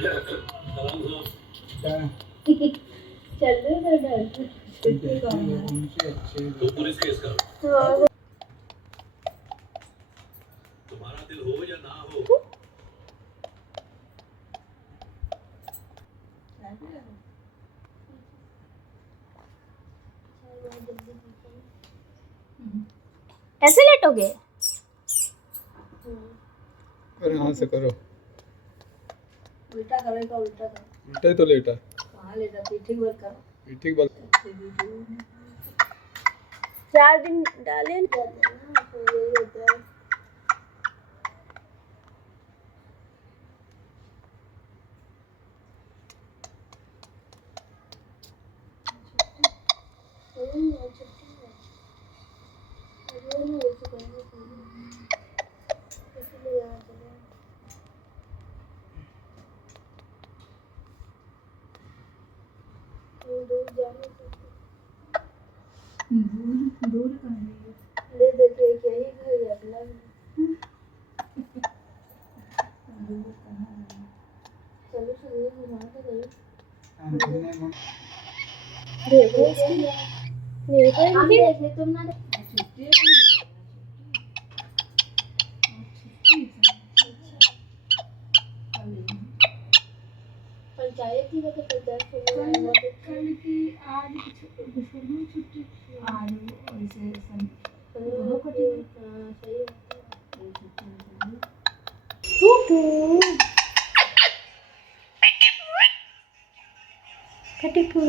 चल रहे डर तो पुलिस केस करो, हाँ तुम्हारा दिल हो या ना हो। ऐसे लेटोगे? अरे हाँ से करो, उल्टा करेगा, उल्टा कर। उल्टा ही तो लेटा, कहाँ लेटा? पीठी पर कर। पीठी बल 4 दिन डाले ना तो यही होता है। दूर कहाँ है? ले देखिए क्या ही घर है अपना। दूर कहाँ है? चलो चलिए घुमा के गई। देखो देखो इसकी, देखो हम इनकी। देख ले, तुम ना देख। छुट्टी है कि नहीं? पंचायत ही मतलब पंचायत कल की आज छुट्टी आज ऐसे दोनों कटी हुई। हाँ सही है। कटिपू